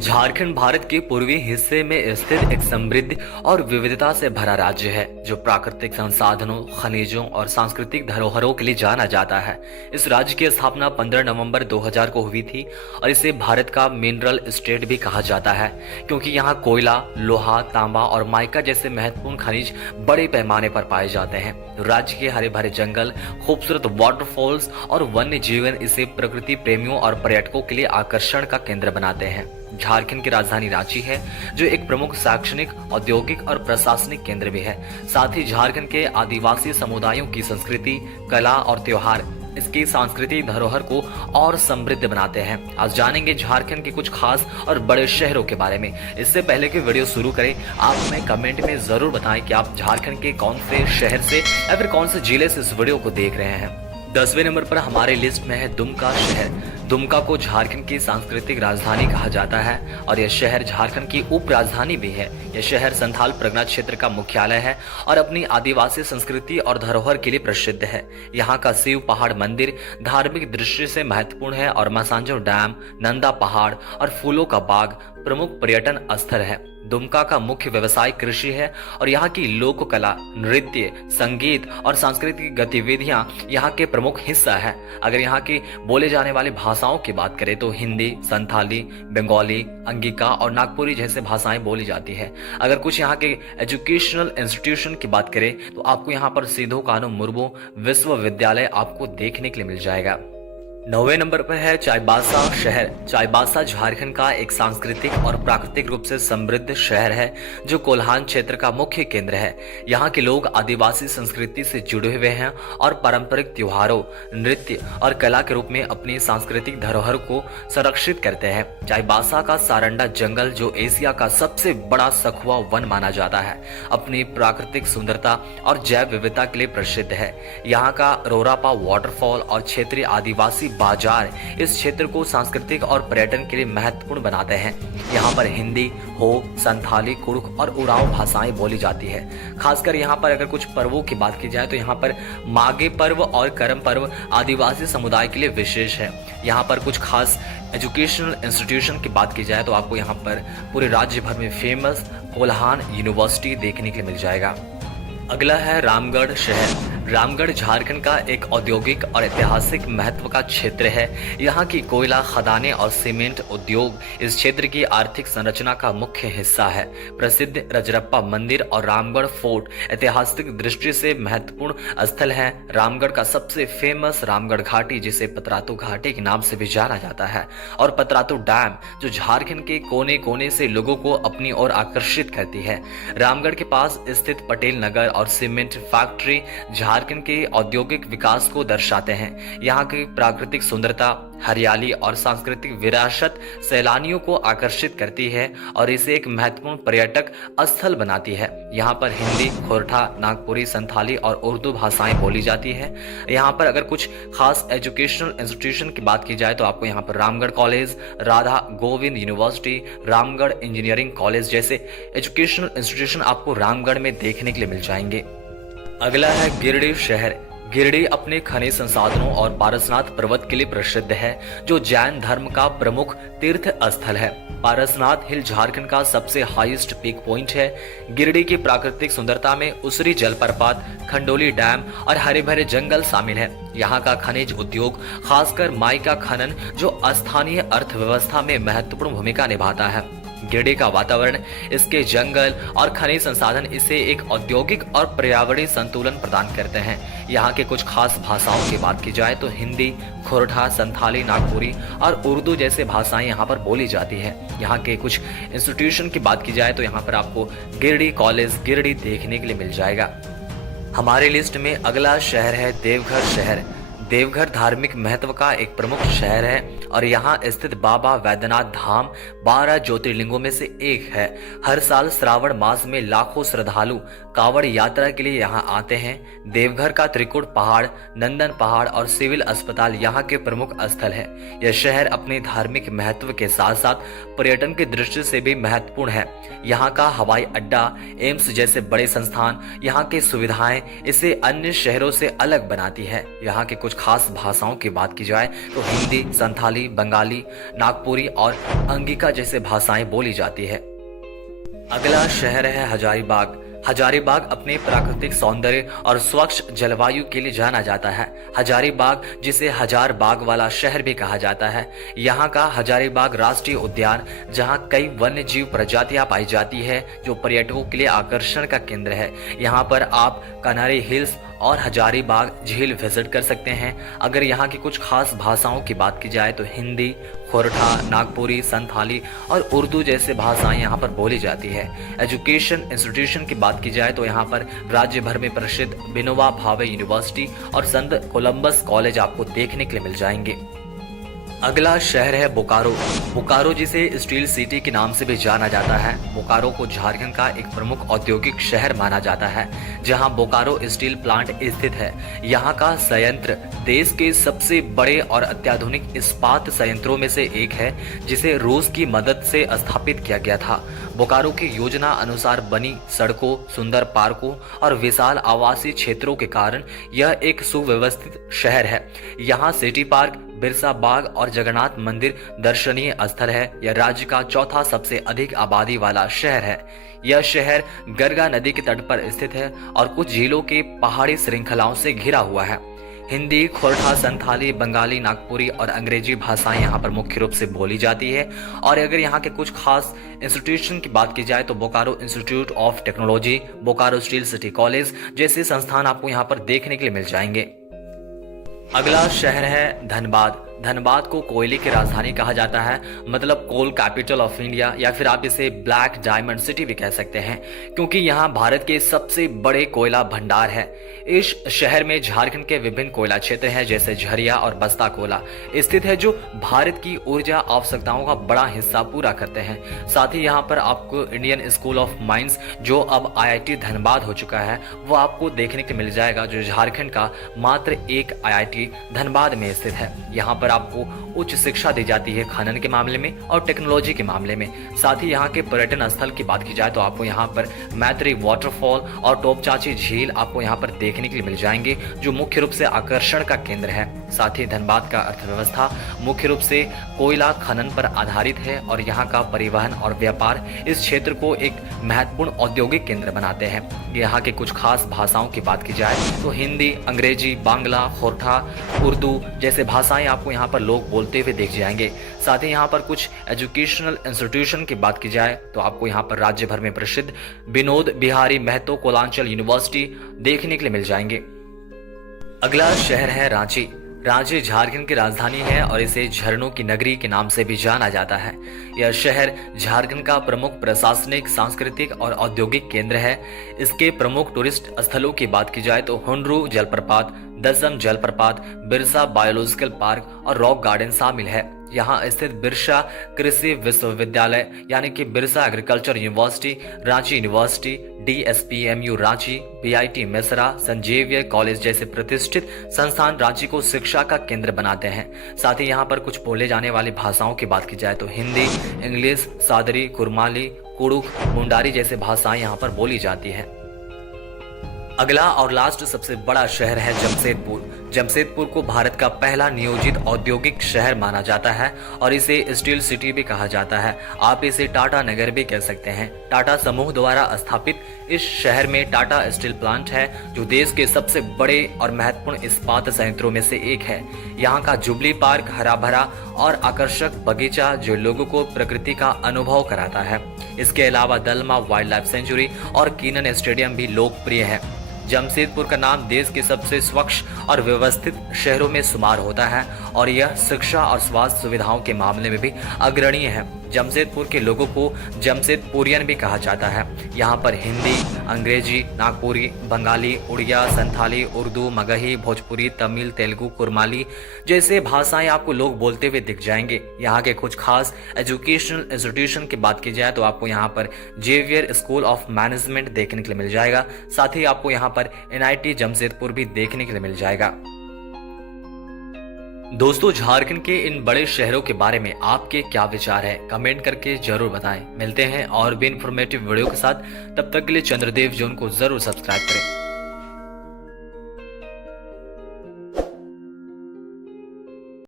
झारखंड भारत के पूर्वी हिस्से में स्थित एक समृद्ध और विविधता से भरा राज्य है जो प्राकृतिक संसाधनों, खनिजों और सांस्कृतिक धरोहरों के लिए जाना जाता है। इस राज्य की स्थापना 15 नवंबर 2000 को हुई थी और इसे भारत का मिनरल स्टेट भी कहा जाता है क्योंकि यहाँ कोयला, लोहा, तांबा और माइका जैसे महत्वपूर्ण खनिज बड़े पैमाने पर पाए जाते हैं। राज्य के हरे भरे जंगल, खूबसूरत वाटरफॉल्स और वन्य जीवन इसे प्रकृति प्रेमियों और पर्यटकों के लिए आकर्षण का केंद्र बनाते हैं। झारखंड की राजधानी रांची है जो एक प्रमुख शैक्षणिक, औद्योगिक और प्रशासनिक केंद्र भी है। साथ ही झारखंड के आदिवासी समुदायों की संस्कृति, कला और त्योहार इसकी सांस्कृतिक धरोहर को और समृद्ध बनाते हैं। आज जानेंगे झारखंड के कुछ खास और बड़े शहरों के बारे में। इससे पहले कि वीडियो शुरू करें, आप हमें कमेंट में जरूर बताएं कि आप झारखंड के कौन से शहर से या फिर कौन से जिले से इस वीडियो को देख रहे हैं। 10वें नंबर पर हमारे लिस्ट में है दुमका शहर। दुमका को झारखंड की सांस्कृतिक राजधानी कहा जाता है और यह शहर झारखंड की उप राजधानी भी है। यह शहर संथाल परगना क्षेत्र का मुख्यालय है और अपनी आदिवासी संस्कृति और धरोहर के लिए प्रसिद्ध है। यहाँ का शिव पहाड़ मंदिर धार्मिक दृष्टि से महत्वपूर्ण है और मासांजो डैम, नंदा पहाड़ और फूलों का बाग प्रमुख पर्यटन स्थल है। दुमका का मुख्य व्यवसाय कृषि है और यहाँ की लोक कला, नृत्य, संगीत और सांस्कृतिक गतिविधियां यहाँ के प्रमुख हिस्सा है। अगर यहाँ की बोले जाने वाली भाषाओं की बात करें तो हिंदी, संथाली, बंगाली, अंगिका और नागपुरी जैसे भाषाएं बोली जाती है। अगर कुछ यहाँ के एजुकेशनल इंस्टीट्यूशन की बात करें तो आपको यहाँ पर सिधो कान्हू मुर्मू विश्वविद्यालय आपको देखने के लिए मिल जाएगा। 9वें नंबर पर है चाईबासा शहर। चाईबासा झारखंड का एक सांस्कृतिक और प्राकृतिक रूप से समृद्ध शहर है जो कोल्हान क्षेत्र का मुख्य केंद्र है। यहाँ के लोग आदिवासी संस्कृति से जुड़े हुए हैं और पारंपरिक त्योहारों, नृत्य और कला के रूप में अपनी सांस्कृतिक धरोहर को संरक्षित करते हैं। चाईबासा का सारंडा जंगल जो एशिया का सबसे बड़ा सखुआ वन माना जाता है, अपनी प्राकृतिक सुंदरता और जैव विविधता के लिए प्रसिद्ध है। यहाँ का रोरापा वाटरफॉल और क्षेत्रीय आदिवासी बाजार इस क्षेत्र को सांस्कृतिक और पर्यटन के लिए महत्वपूर्ण बनाते हैं। यहाँ पर हिंदी, हो, संथाली, कुड़ुख और उरांव भाषाएं बोली जाती है। खासकर यहाँ पर अगर कुछ पर्वों की बात की जाए तो यहाँ पर माघे पर्व और करम पर्व आदिवासी समुदाय के लिए विशेष है। यहाँ पर कुछ खास एजुकेशनल इंस्टीट्यूशन की बात की जाए तो आपको यहाँ पर पूरे राज्य भर में फेमस कोल्हान यूनिवर्सिटी देखने के लिए मिल जाएगा। अगला है रामगढ़ शहर। रामगढ़ झारखंड का एक औद्योगिक और ऐतिहासिक महत्व का क्षेत्र है। यहाँ की कोयला खदानें और सीमेंट उद्योग इस क्षेत्र की आर्थिक संरचना का मुख्य हिस्सा है। प्रसिद्ध रजरप्पा मंदिर और रामगढ़ फोर्ट ऐतिहासिक दृष्टि से महत्वपूर्ण स्थल है। रामगढ़ का सबसे फेमस रामगढ़ घाटी जिसे पतरातू घाटी के नाम से भी जाना जाता है और पतरातू डैम जो झारखंड के कोने कोने से लोगों को अपनी ओर आकर्षित करती है। रामगढ़ के पास स्थित पटेल नगर और सीमेंट फैक्ट्री झारखंड के औद्योगिक विकास को दर्शाते हैं। यहाँ की प्राकृतिक सुंदरता, हरियाली और सांस्कृतिक विरासत सैलानियों को आकर्षित करती है और इसे एक महत्वपूर्ण पर्यटक स्थल बनाती है। यहाँ पर हिंदी, खोरठा, नागपुरी, संथाली और उर्दू भाषाएं बोली जाती है। यहाँ पर अगर कुछ खास एजुकेशनल इंस्टीट्यूशन की बात की जाए तो आपको यहाँ पर Ramgarh college, Radha Govind university, Ramgarh engineering college जैसे एजुकेशनल इंस्टीट्यूशन आपको रामगढ़ में देखने के लिए मिल जाएंगे। अगला है गिरिडीह शहर। गिरिडीह अपने खनिज संसाधनों और पारसनाथ पर्वत के लिए प्रसिद्ध है जो जैन धर्म का प्रमुख तीर्थ स्थल है। पारसनाथ हिल झारखंड का सबसे हाईएस्ट पीक पॉइंट है। गिरिडीह की प्राकृतिक सुंदरता में उसरी जलप्रपात, खंडोली डैम और हरे भरे जंगल शामिल है। यहाँ का खनिज उद्योग, खासकर माइका खनन जो स्थानीय अर्थव्यवस्था में महत्वपूर्ण भूमिका निभाता है। गिरिडीह का वातावरण, इसके जंगल और खनिज संसाधन इसे एक औद्योगिक और पर्यावरणीय संतुलन प्रदान करते हैं। यहाँ के कुछ खास भाषाओं की बात की जाए तो हिंदी, खोरठा, संथाली, नागपुरी और उर्दू जैसे भाषाएं यहाँ पर बोली जाती है। यहाँ के कुछ इंस्टीट्यूशन की बात की जाए तो यहाँ पर आपको गिरिडीह कॉलेज गिरिडीह देखने के लिए मिल जाएगा। हमारे लिस्ट में अगला शहर है देवघर शहर। देवघर धार्मिक महत्व का एक प्रमुख शहर है और यहाँ स्थित बाबा वैद्यनाथ धाम 12 ज्योतिर्लिंगों में से एक है। हर साल श्रावण मास में लाखों श्रद्धालु कांवड़ यात्रा के लिए यहाँ आते हैं। देवघर का त्रिकुट पहाड़, नंदन पहाड़ और सिविल अस्पताल यहाँ के प्रमुख स्थल है। यह शहर अपने धार्मिक महत्व के साथ साथ पर्यटन की दृष्टि से भी महत्वपूर्ण है। यहाँ का हवाई अड्डा, एम्स जैसे बड़े संस्थान, यहाँ की सुविधाएं इसे अन्य शहरों से अलग बनाती है। यहाँ के कुछ खास भाषाओं की बात की जाए तो हिंदी, संथाली, संथाली, बंगाली, नागपुरी और अंगिका जैसे भाषाएं बोली जाती है। अगला शहर है हजारीबाग। हजारीबाग अपने प्राकृतिक सौंदर्य और स्वच्छ जलवायु के लिए जाना जाता है। हजारीबाग, जिसे हजार बाग वाला शहर भी कहा जाता है, यहाँ का हजारीबाग राष्ट्रीय उद्यान, जहाँ कई वन्य जीव प्रजातियां पाई जाती है, जो पर्यटकों के लिए आकर्षण का केंद्र है। यहाँ पर आप कनारी हिल्स और हजारीबाग झील विजिट कर सकते हैं। अगर यहाँ की कुछ खास भाषाओं की बात की जाए तो हिंदी, खोरठा, नागपुरी, संथाली और उर्दू जैसे भाषाएं यहाँ पर बोली जाती है। एजुकेशन इंस्टीट्यूशन की बात की जाए तो यहाँ पर राज्य भर में प्रसिद्ध विनोबा भावे यूनिवर्सिटी और संत कोलंबस कॉलेज आपको देखने के लिए मिल जाएंगे। अगला शहर है बोकारो। बोकारो, जिसे स्टील सिटी के नाम से भी जाना जाता है, बोकारो को झारखंड का एक प्रमुख औद्योगिक शहर माना जाता है, जहां बोकारो स्टील प्लांट स्थित है। यहां का संयंत्र देश के सबसे बड़े और अत्याधुनिक इस्पात संयंत्रों में से एक है, जिसे रूस की मदद से स्थापित किया गया था। बोकारो की योजना अनुसार बनी सड़कों, सुंदर पार्कों और विशाल आवासीय क्षेत्रों के कारण यह एक सुव्यवस्थित शहर है। यहाँ सिटी पार्क, बिरसा बाग और जगन्नाथ मंदिर दर्शनीय स्थल है। यह राज्य का चौथा सबसे अधिक आबादी वाला शहर है। यह शहर गरगा नदी के तट पर स्थित है और कुछ झीलों के पहाड़ी श्रृंखलाओं से घिरा हुआ है। हिंदी, खोरठा, संथाली, बंगाली, नागपुरी और अंग्रेजी भाषाएं यहाँ पर मुख्य रूप से बोली जाती है। और अगर यहाँ के कुछ खास इंस्टीट्यूशन की बात की जाए तो Bokaro institute of technology, Bokaro steel city college जैसे संस्थान आपको यहाँ पर देखने के लिए मिल जाएंगे। अगला शहर है धनबाद। धनबाद को कोयले की राजधानी कहा जाता है, मतलब कोल कैपिटल ऑफ इंडिया, या फिर आप इसे ब्लैक डायमंड सिटी भी कह सकते हैं, क्योंकि यहाँ भारत के सबसे बड़े कोयला भंडार है। इस शहर में झारखंड के विभिन्न कोयला क्षेत्र हैं, जैसे झरिया और बस्ता कोयला स्थित है, जो भारत की ऊर्जा आवश्यकताओं का बड़ा हिस्सा पूरा करते हैं। साथ ही यहाँ पर आपको इंडियन स्कूल ऑफ माइंस, जो अब IIT धनबाद हो चुका है, वो आपको देखने को मिल जाएगा, जो झारखंड का मात्र एक IIT धनबाद में स्थित है। यहाँ पर आपको उच्च शिक्षा दी जाती है खनन के मामले में और टेक्नोलॉजी के मामले में। साथ ही यहाँ के पर्यटन स्थल की बात की जाए तो आपको यहाँ पर मैत्री वाटरफॉल और टोपचाची झील आपको यहाँ पर देखने के लिए मिल जाएंगे, जो मुख्य रूप से आकर्षण का केंद्र है। साथ ही धनबाद का अर्थव्यवस्था मुख्य रूप से कोयला खनन पर आधारित है और यहाँ का परिवहन और व्यापार इस क्षेत्र को एक महत्वपूर्ण औद्योगिक केंद्र बनाते हैं। यहाँ के कुछ खास भाषाओं की बात की जाए तो हिंदी, अंग्रेजी, बांग्ला, खोरठा, उर्दू जैसे भाषाएं आपको यहाँ पर लोग बोलते हुए देख जाएंगे। साथ ही यहाँ पर कुछ एजुकेशनल इंस्टीट्यूशन की बात की जाए तो आपको यहाँ पर राज्य भर में प्रसिद्ध विनोद बिहारी महतो कोलांचल यूनिवर्सिटी देखने के लिए मिल जाएंगे। अगला शहर है रांची। रांची झारखंड की राजधानी है और इसे झरनों की नगरी के नाम से भी जाना जाता है। यह शहर झारखंड का प्रमुख प्रशासनिक, सांस्कृतिक और औद्योगिक केंद्र है। इसके प्रमुख टूरिस्ट स्थलों की बात की जाए तो हुंडरू जलप्रपात, दसम जलप्रपात, बिरसा बायोलॉजिकल पार्क और रॉक गार्डन शामिल है। यहाँ स्थित बिरसा कृषि विश्वविद्यालय यानी कि Birsa agriculture university, Ranchi university, DSPMU Ranchi, BIT Mesra, saint Xavier college जैसे प्रतिष्ठित संस्थान रांची को शिक्षा का केंद्र बनाते हैं। साथ ही यहाँ पर कुछ बोले जाने वाली भाषाओं की बात की जाए तो हिंदी, इंग्लिश, सादरी, कुरमाली, कुड़ुक, मुंडारी जैसे भाषाएं यहाँ पर बोली जाती है। अगला और लास्ट सबसे बड़ा शहर है जमशेदपुर। जमशेदपुर को भारत का पहला नियोजित औद्योगिक शहर माना जाता है और इसे स्टील सिटी भी कहा जाता है। आप इसे टाटा नगर भी कह सकते हैं। टाटा समूह द्वारा स्थापित इस शहर में टाटा स्टील प्लांट है, जो देश के सबसे बड़े और महत्वपूर्ण इस्पात संयंत्रों में से एक है। यहाँ का जुबली पार्क हरा भरा और आकर्षक बगीचा जो लोगों को प्रकृति का अनुभव कराता है। इसके अलावा दलमा वाइल्ड लाइफ सेंचुरी और कीनन स्टेडियम भी लोकप्रिय है। जमशेदपुर का नाम देश के सबसे स्वच्छ और व्यवस्थित शहरों में शुमार होता है और यह शिक्षा और स्वास्थ्य सुविधाओं के मामले में भी अग्रणीय है। जमशेदपुर के लोगों को जमशेदपुरियन भी कहा जाता है। यहाँ पर हिंदी, अंग्रेजी, नागपुरी, बंगाली, उड़िया, संथाली, उर्दू, मगही, भोजपुरी, तमिल, तेलुगु, कुरमाली जैसे भाषाएं आपको लोग बोलते हुए दिख जाएंगे। यहाँ के कुछ खास एजुकेशनल इंस्टीट्यूशन की बात की जाए तो आपको यहाँ पर जेवियर स्कूल ऑफ मैनेजमेंट देखने के लिए मिल जाएगा। साथ ही आपको यहाँ पर NIT जमशेदपुर भी देखने के लिए मिल जाएगा। दोस्तों, झारखंड के इन बड़े शहरों के बारे में आपके क्या विचार है, कमेंट करके जरूर बताएं। मिलते हैं और भी इंफॉर्मेटिव वीडियो के साथ। तब तक के लिए चंद्रदेव जोन को जरूर सब्सक्राइब करें।